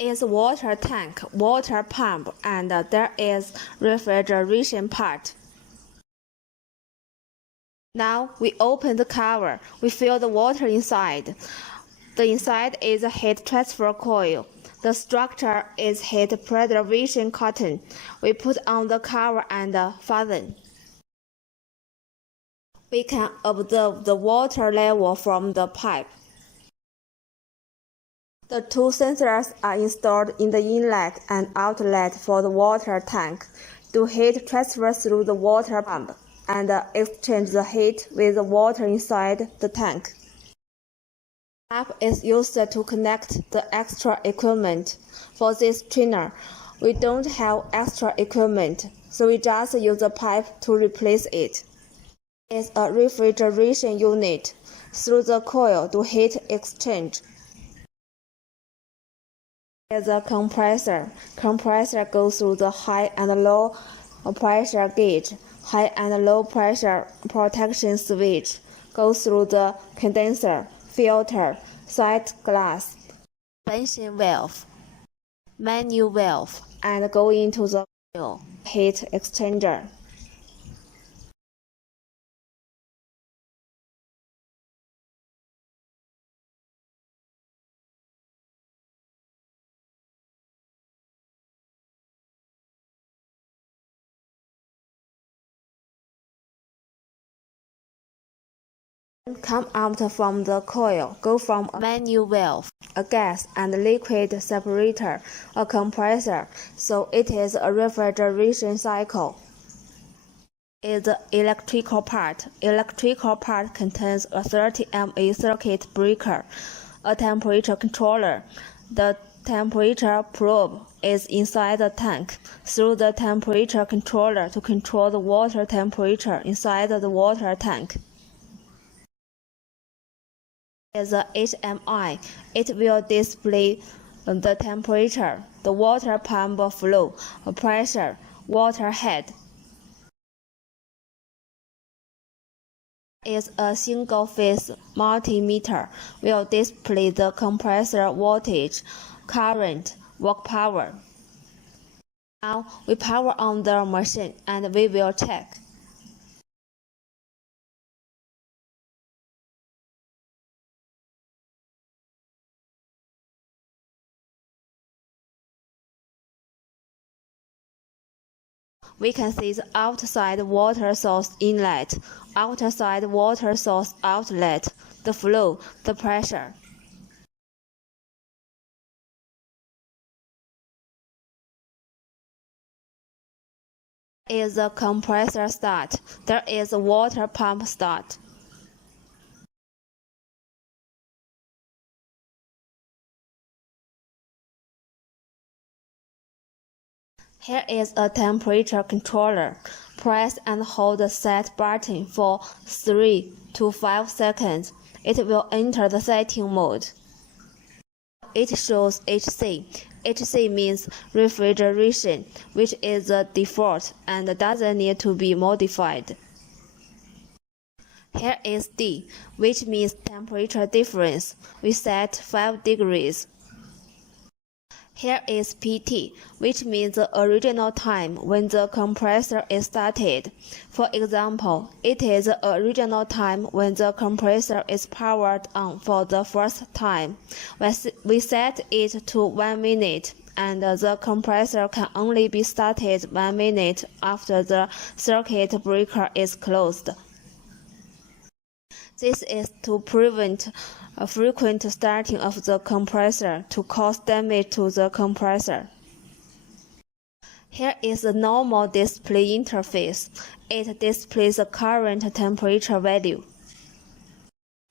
is water tank, water pump, and there is refrigeration part. Now we open the cover. We fill the water inside. The inside is a heat transfer coil. The structure is heat preservation cotton. We put on the cover and fasten. We can observe the water level from the pipe. The two sensors are installed in the inlet and outlet for the water tank. Do heat transfer through the water pump and exchange the heat with the water inside the tank. The pipe is used to connect the extra equipment. For this trainer, we don't have extra equipment, so we just use the pipe to replace it. It's a refrigeration unit. Through the coil do heat exchange. Is a compressor. Compressor goes through the high and low pressure gauge. High and low pressure protection switch goes through the condenser, filter, sight glass, expansion valve, manual valve, and go into the coil heat exchanger. Come out from the coil, go from a manual valve, a gas and liquid separator, a compressor, so it is a refrigeration cycle. Is the electrical part. Electrical part contains a 30 mA circuit breaker, a temperature controller. The temperature probe is inside the tank. Through the temperature controller to control the water temperature inside the water tank. Is a HMI. It will display the temperature, the water pump flow, pressure, water head. Is a single-phase multimeter. Will display the compressor voltage, current, work power. Now we power on the machine and we will check. We can see the outside water source inlet, outside water source outlet, the flow, the pressure. Is the compressor start. There is a water pump start. Here is a temperature controller. Press and hold the set button for 3 to 5 seconds. It will enter the setting mode. It shows HC. HC means refrigeration, which is the default and doesn't need to be modified. Here is D, which means temperature difference. We set 5 degrees. Here is PT, which means the original time when the compressor is started. For example, it is the original time when the compressor is powered on for the first time. We set it to 1 minute, and the compressor can only be started 1 minute after the circuit breaker is closed. This is to prevent a frequent starting of the compressor to cause damage to the compressor. Here is the normal display interface. It displays the current temperature value.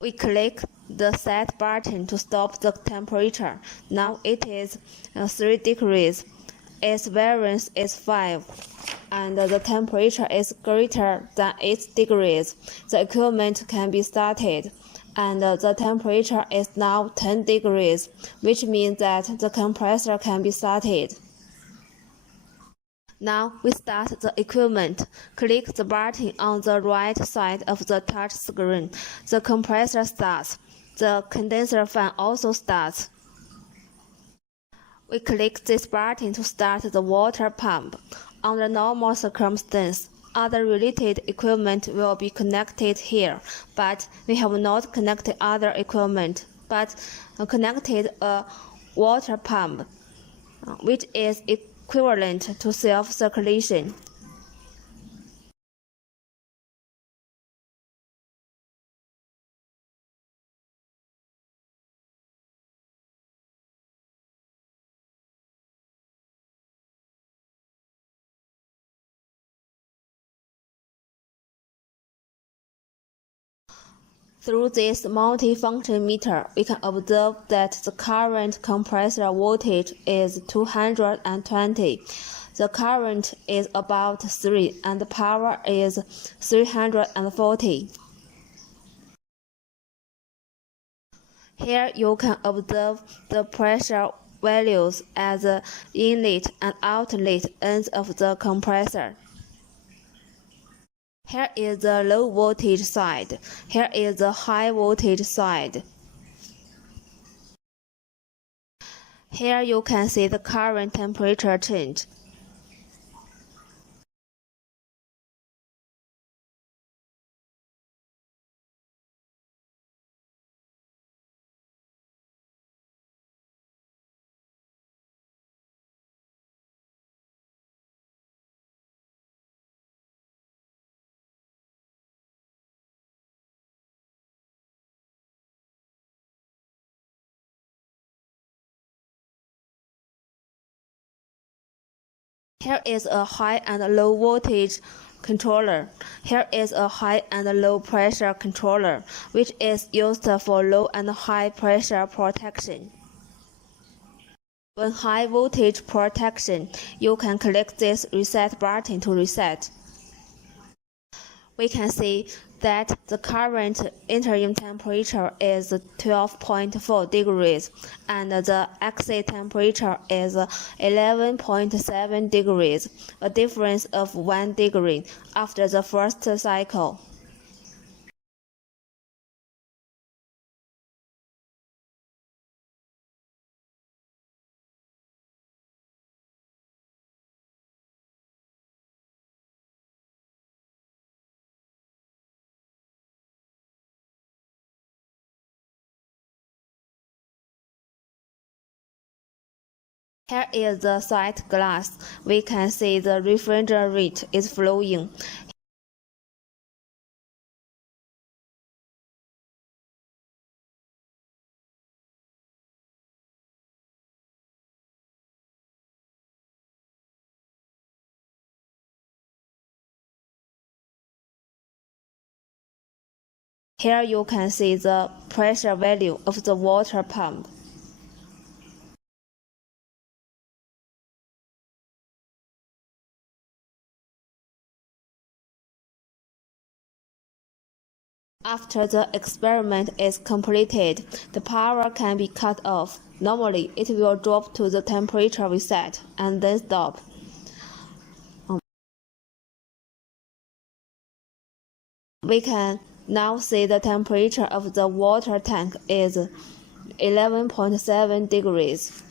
We click the set button to stop the temperature. Now it is 3 degrees. Its variance is 5. And the temperature is greater than 8 degrees. The equipment can be started. And the temperature is now 10 degrees, which means that the compressor can be started. Now we start the equipment. Click the button on the right side of the touch screen. The compressor starts. The condenser fan also starts. We click this button to start the water pump. Under normal circumstances, other related equipment will be connected here, but we have not connected other equipment, but connected a water pump, which is equivalent to self-circulation. Through this multifunction meter, we can observe that the current compressor voltage is 220. The current is about 3 and the power is 340. Here you can observe the pressure values at the inlet and outlet ends of the compressor. Here is the low voltage side. Here is the high voltage side. Here you can see the current temperature change. Here is a high and low voltage controller. Here is a high and low pressure controller, which is used for low and high pressure protection. When high voltage protection, you can click this reset button to reset. We can see that the current interim temperature is 12.4 degrees and the exit temperature is 11.7 degrees, a difference of 1 degree after the first cycle. Here is the sight glass. We can see the refrigerant is flowing. Here you can see the pressure value of the water pump. After the experiment is completed, the power can be cut off. Normally, it will drop to the temperature we set and then stop. We can now see the temperature of the water tank is 11.7 degrees.